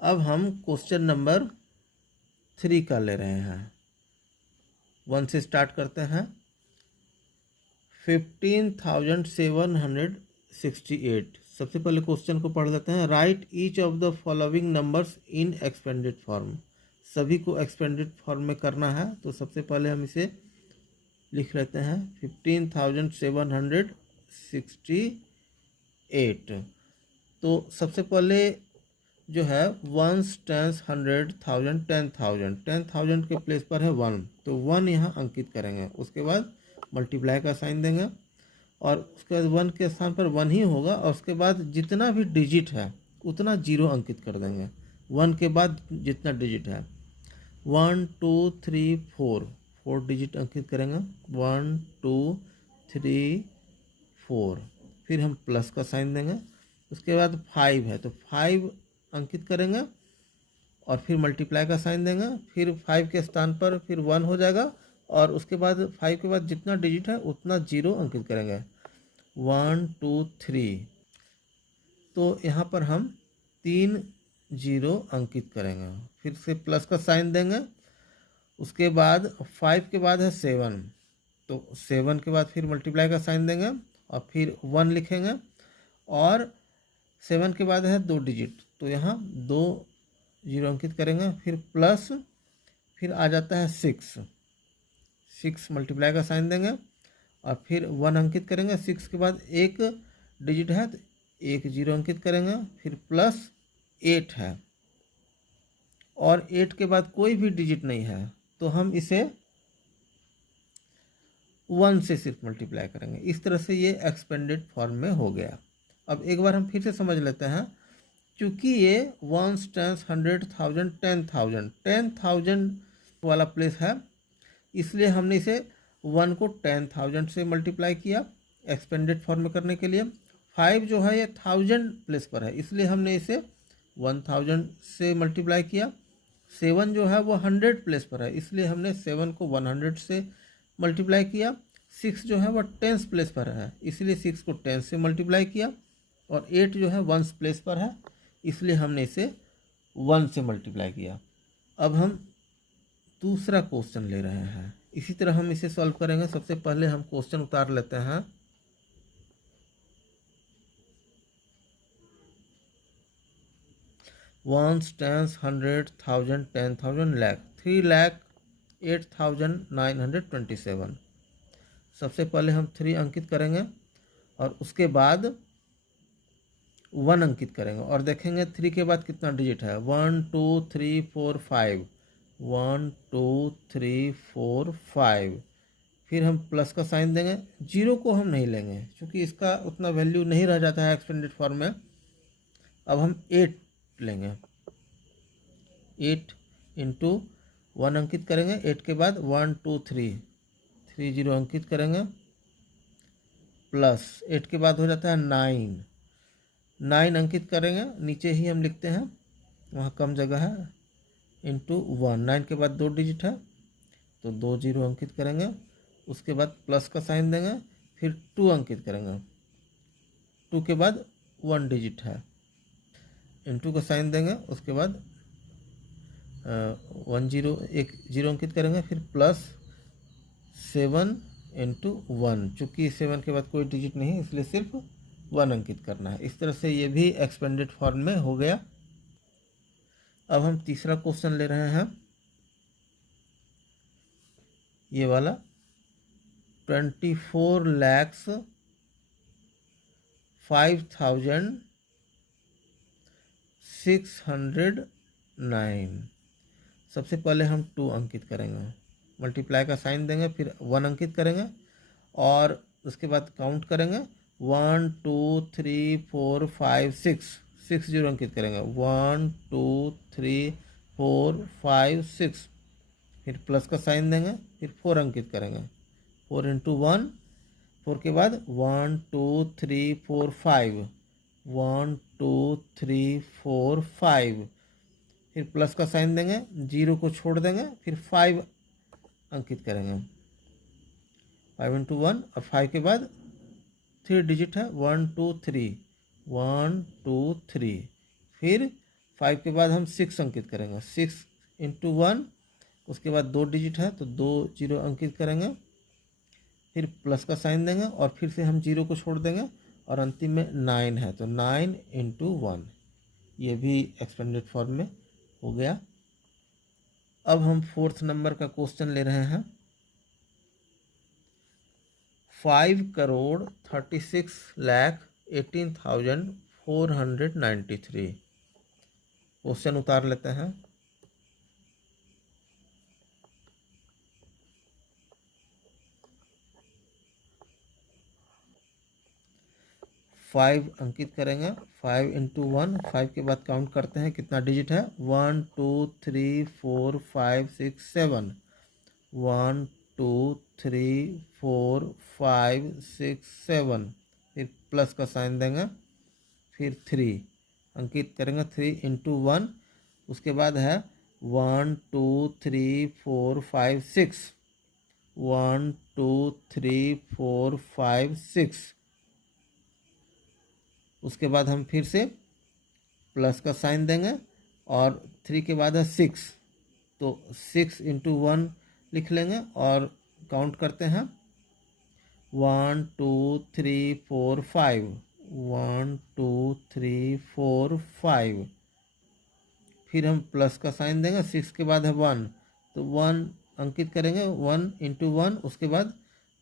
अब हम question number 3 का ले रहे हैं। 1 से स्टार्ट करते हैं। 15,768। सबसे पहले क्वेश्चन को पढ़ लेते हैं। Right each of the following numbers in expanded form. सभी को एक्सपेंडेड फॉर्म में करना है, तो सबसे पहले हम इसे लिख लेते हैं 15,768। तो सबसे पहले जो है वंस, टेंस, 100, 1000, 10,000। 10,000 के प्लेस पर है 1, तो 1 यहाँ अंकित करेंगे। उसके बाद मल्टीप्लाई का साइन देंगे और उसके बाद 1 के स्थान पर 1 ही होगा, और उसके बाद जितना भी डिजिट है उतना 0 अंकित कर देंगे। 1 के बाद जितना डिजिट है 1 2 3 4, 4 डिजिट अंकित करेंगे। 1 2 3 4, फिर हम प्लस का साइन देंगे। उसके बाद 5 है तो 5 अंकित करेंगे और फिर मल्टीप्लाई का साइन देंगे। फिर 5 के स्थान पर फिर 1 हो जाएगा, और उसके बाद 5 के बाद जितना डिजिट है उतना 0 अंकित करेंगे। 1 2 3, तो यहाँ पर हम 3 0 अंकित करेंगे। फिर से प्लस का साइन देंगे। उसके बाद 5 के बाद है 7, तो 7 के बाद फिर मल्टीप्लाई का साइन देंगे और फिर 1 लिखेंगे, और 7 के बाद है 2 डिजिट, तो यहाँ 2 0 अंकित करेंगे। फिर प्लस, फिर आ जाता है 6 मल्टीप्लाई का साइन देंगे और फिर 1 अंकित करेंगे। 6 के बाद एक डिजिट है तो 1 0 अंकित करेंगे। फिर प्लस 8 है और 8 के बाद कोई भी डिजिट नहीं है, तो हम इसे 1 से सिर्फ मल्टीप्लाई करेंगे। इस तरह से ये एक्सपेंडेड फॉर्म में हो गया। अब एक बार हम फिर से समझ लेते हैं। चूँकि ये वंस, टेंस, 100, 1000, 10,000 10,000 वाला प्लेस है, इसलिए हमने इसे 1 को 10,000 से मल्टीप्लाई किया एक्सपेंडेड फॉर्म में करने के लिए। 5 जो है ये 1000 प्लेस पर है, इसलिए हमने इसे 1000 से मल्टीप्लाई किया। 7 जो है वो 100 प्लेस पर है, इसलिए हमने 7 को 100 से मल्टीप्लाई किया। 6 जो है वो 10 प्लेस पर है, इसलिए 6 को 10 से मल्टीप्लाई किया। और 8 जो है 1 प्लेस पर है, इसलिए हमने इसे 1 से मल्टीप्लाई किया। अब हम दूसरा क्वेश्चन ले रहे हैं। इसी तरह हम इसे सॉल्व करेंगे। सबसे पहले हम क्वेश्चन उतार लेते हैं। Ones, tens, 100, 1000, 10,000, lakh, 3,08,927। सबसे पहले हम 3 अंकित करेंगे और उसके बाद 1 अंकित करेंगे और देखेंगे 3 के बाद कितना डिजिट है। 1 2 3 4 5, 1 2 3 4 5। फिर हम प्लस का साइन देंगे। 0 को हम नहीं लेंगे क्योंकि इसका उतना वैल्यू नहीं रह जाता है एक्सपेंडेड फॉर्म में। अब हम 8 लेंगे। 8 इंटू 1 अंकित करेंगे। 8 के बाद 1 2 3 0 अंकित करेंगे। प्लस 8 के बाद हो जाता है 9 अंकित करेंगे। नीचे ही हम लिखते हैं, वहाँ कम जगह है। इंटू 1, 9 के बाद 2 डिजिट है तो 2 0 अंकित करेंगे। उसके बाद प्लस का साइन देंगे। फिर 2 अंकित करेंगे। 2 के बाद 1 डिजिट है, इंटू का साइन देंगे। उसके बाद 1 0 1 0 अंकित करेंगे। फिर प्लस 7 इंटू 1, चूँकि 7 के बाद कोई डिजिट नहीं है इसलिए सिर्फ 1 अंकित करना है। इस तरह से ये भी एक्सपेंडेड फॉर्म में हो गया। अब हम तीसरा क्वेश्चन ले रहे हैं, ये वाला 24,05,609। सबसे पहले हम 2 अंकित करेंगे, मल्टीप्लाई का साइन देंगे, फिर 1 अंकित करेंगे और उसके बाद काउंट करेंगे। 1 2 3 4 5 6 0 अंकित करेंगे। 1 2 3 4 5 6, फिर प्लस का साइन देंगे। फिर 4 अंकित करेंगे। 4 इंटू 1, 4 के बाद 1 2 3 4 5, 1 2 3 4 5, फिर प्लस का साइन देंगे। 0 को छोड़ देंगे, फिर 5 अंकित करेंगे। 5 इंटू 1 और 5 के बाद 3 डिजिट है। 1 2 3, 1 2 3, फिर 5 के बाद हम 6 अंकित करेंगे, 6 इंटू 1, उसके बाद 2 डिजिट है तो 2 जीरो अंकित करेंगे, फिर प्लस का साइन देंगे और फिर से हम जीरो को छोड़ देंगे और अंतिम में 9 है तो 9 इंटू 1, ये भी एक्सपेंडेड फॉर्म में हो गया। अब हम 4th नंबर का क्वेश्चन ले रहे हैं। 5,36,18,493। क्वेश्चन उतार लेते हैं। 5 अंकित करेंगे, 5 इंटू 1, 5 के बाद काउंट करते हैं कितना डिजिट है, 1 2 3 4 5 6 7, 1 2 3 4 5 6 7, फिर प्लस का साइन देंगे, फिर 3 अंकित करेंगे, 3 इंटू 1, उसके बाद है 1 2 3 4 5 6, 1 2 3 4 5 6, उसके बाद हम फिर से प्लस का साइन देंगे और 3 के बाद है 6, तो 6 इंटू 1 लिख लेंगे और काउंट करते हैं 1 2 3 4 5, 1 2 3 4 5, फिर हम प्लस का साइन देंगे, 6 के बाद है 1 तो 1 अंकित करेंगे, 1 इंटू 1, उसके बाद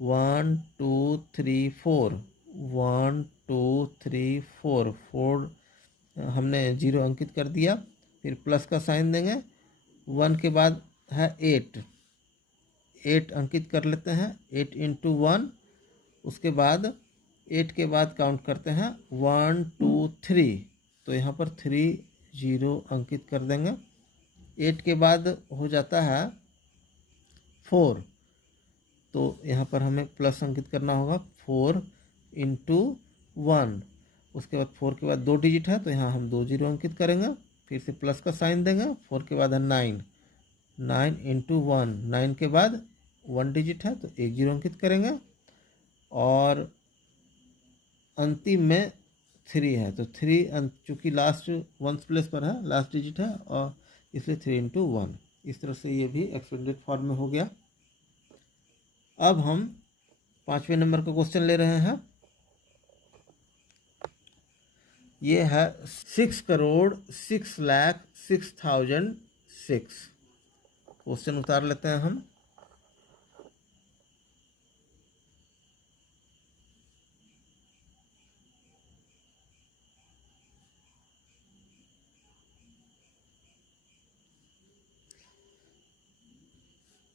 1 2 3 4, 1 2 3 4, 4 हमने जीरो अंकित कर दिया, फिर प्लस का साइन देंगे, 1 के बाद है 8, 8 अंकित कर लेते हैं, 8 इंटू 1, उसके बाद 8 के बाद काउंट करते हैं 1 2 3, तो यहाँ पर 3 जीरो अंकित कर देंगे, 8 के बाद हो जाता है 4, तो यहाँ पर हमें प्लस अंकित करना होगा, 4 इंटू 1, उसके बाद 4 के बाद 2 डिजिट है तो यहाँ हम 2 जीरो अंकित करेंगे, फिर से प्लस का साइन देंगे, 4 के बाद है 9, 9 इंटू 1, 9 के बाद 1 डिजिट है तो 1 जीरो अंकित करेंगे और अंतिम में 3 है तो 3 चूँकि लास्ट 1 प्लेस पर है, लास्ट डिजिट है और इसलिए 3 इंटू 1, इस तरह से ये भी एक्सपेंडेड फॉर्म में हो गया। अब हम 5वें नंबर का क्वेश्चन ले रहे हैं। ये है 6,06,06,006। क्वेश्चन उतार लेते हैं हम।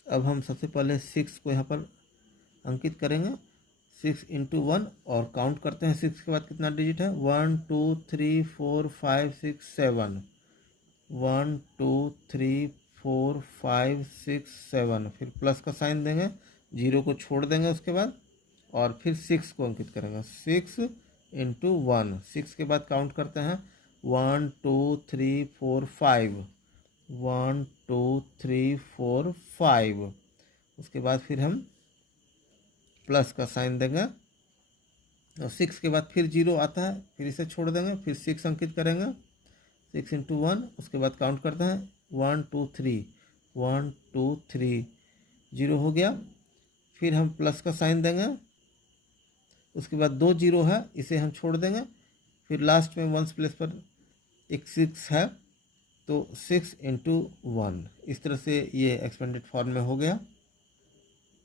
अब हम सबसे पहले 6 को यहाँ पर अंकित करेंगे, 6 इंटू 1 और काउंट करते हैं 6 के बाद कितना डिजिट है, 1 2 3 4 5 6 7, 1 2 3 4 5 6 7, फिर प्लस का साइन देंगे, जीरो को छोड़ देंगे उसके बाद और फिर 6 को अंकित करेंगे, 6 इंटू 1, 6 के बाद काउंट करते हैं 1 2 3 4 5, 1 2 3 4 5, उसके बाद फिर हम प्लस का साइन देंगे और 6 के बाद फिर जीरो आता है, फिर इसे छोड़ देंगे, फिर 6 अंकित करेंगे, 6 इंटू 1, उसके बाद काउंट करते हैं 1 2 3, 1 2 3, जीरो हो गया, फिर हम प्लस का साइन देंगे, उसके बाद 2 जीरो है इसे हम छोड़ देंगे, फिर लास्ट में 1 प्लेस पर एक 6 है तो 6 इंटू 1, इस तरह से ये एक्सपेंडेड फॉर्म में हो गया।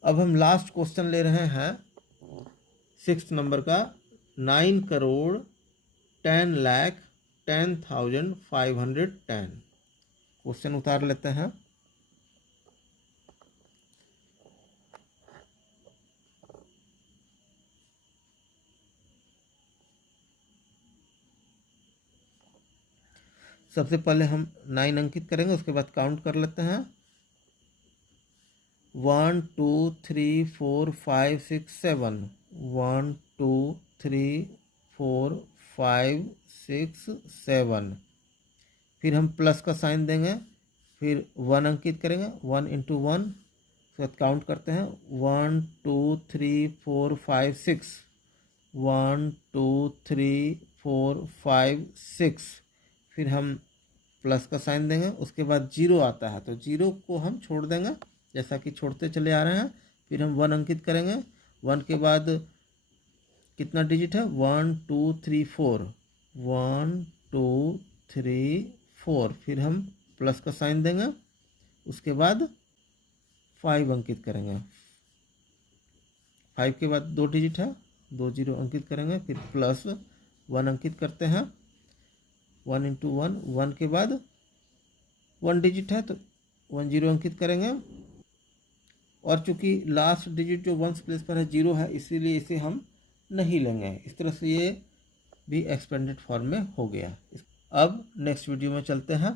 अब हम लास्ट क्वेश्चन ले रहे हैं 6th नंबर का, 9,10,10,510। क्वेश्चन उतार लेते हैं। सबसे पहले हम 9 अंकित करेंगे, उसके बाद काउंट कर लेते हैं 1 2 3 4 5 6 7, 1 2 3 4 5 6 7, फिर हम प्लस का साइन देंगे, फिर 1 अंकित करेंगे, 1 इंटू 1, उसके बाद काउंट करते हैं 1 2 3 4 5 6, 1 2 3 4 5 6, फिर हम प्लस का साइन देंगे, उसके बाद जीरो आता है तो जीरो को हम छोड़ देंगे जैसा कि छोड़ते चले आ रहे हैं। फिर हम 1 अंकित करेंगे। 1 के बाद कितना डिजिट है, 1 2 3 4, 1 2 3 4। फिर हम प्लस का साइन देंगे, उसके बाद 5 अंकित करेंगे। 5 के बाद 2 डिजिट है, 2 जीरो अंकित करेंगे। फिर प्लस 1 अंकित करते हैं, 1 इंटू 1, 1 के बाद 1 डिजिट है तो 1 जीरो अंकित करेंगे। और चूंकि लास्ट डिजिट जो 1 प्लेस पर है जीरो है, इसीलिए इसे हम नहीं लेंगे। इस तरह से ये भी एक्सपेंडेड फॉर्म में हो गया। अब नेक्स्ट वीडियो में चलते हैं।